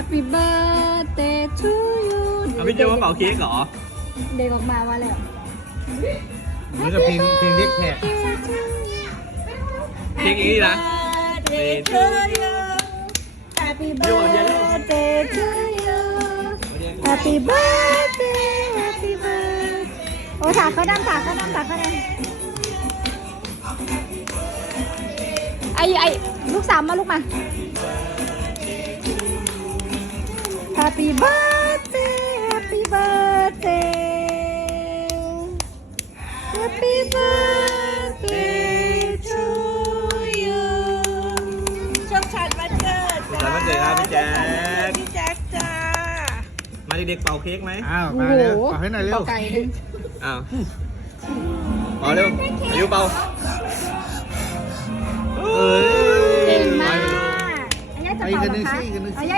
Happy birthday to you พี่เจมส์มาเป่าเค้กเหรอ เด็กออกมาว่าแล้ว นี่ก็เพลงเรียกแขก เค้กอย่างนี้นะ Birthday to you Happy birthday to you Happy birthday Happy birthday โอ้ถาเขาดำถาเขาดำไอ้ลูกสามมาลูกมา Happy birthday Happy birthday Happy birthday to you ชมฉันวันเกิด สุขสันต์วันเกิดครับพี่แจ๊ค พี่แจ๊คจ้า มาเด็กๆเป่าเค้กไหม อ้าว โอ้ มา โห เร็วขอให้หน่อยเร็ว ไก่เลย อ้าวเป่าเร็วอายุเป่า เก่งมากอันนี้จะเป่าเหรอคะ อีกอันหนึ่งสิ อันนี้